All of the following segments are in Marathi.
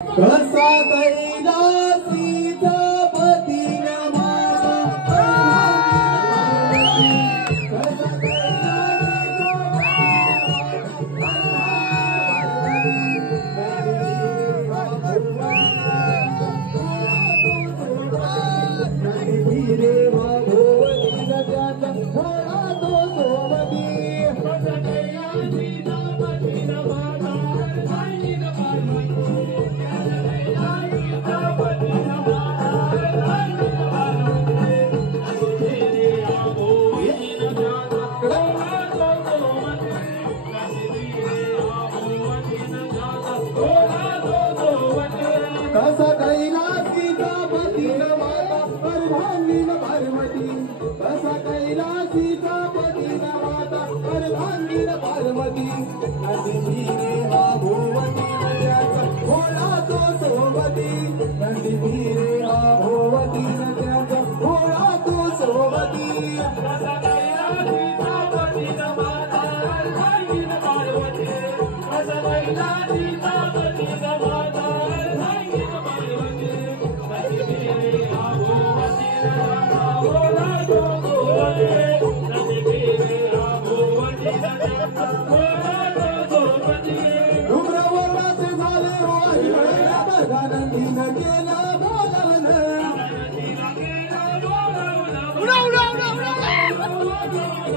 कसा कैलासीचा पतीन कसा कैलासीचा पतीन माता अर्धांगिन पार्वती कसा कैलासीचा पतीन माता अर्धांगिन पार्वती नंदिनी रे हा भुवती नद्याचा भोळा तो सोबती नंदिनी रे हा भुवती नद्याचा भोळा तो सोबती कसा कैलासीचा पतीन माता अर्धांगिन पार्वती कसा कैलासीचा पतीन माता डोंगरावरचे झाले नंदीनं केलं बोलावण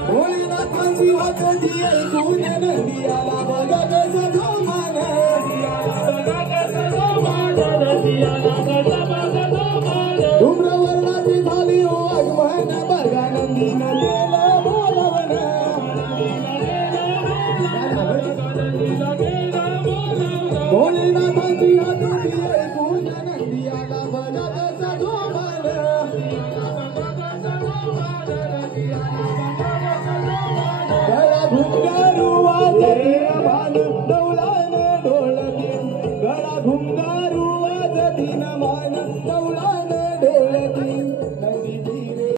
भोळीनाथांची वाकडी ऐकून नंदियाला बघत सजोमान डोंगरावरचे झाले आगमन बघा नंदीनं केलं बोलावण भोलेनाथांची आकृती ऐकून नंदियाला बघत सजोमान गळा घुंगारू वाजते भान डौलाने ढोलकी गळा घुंगारू वाजती मान डौलाने ढोलकी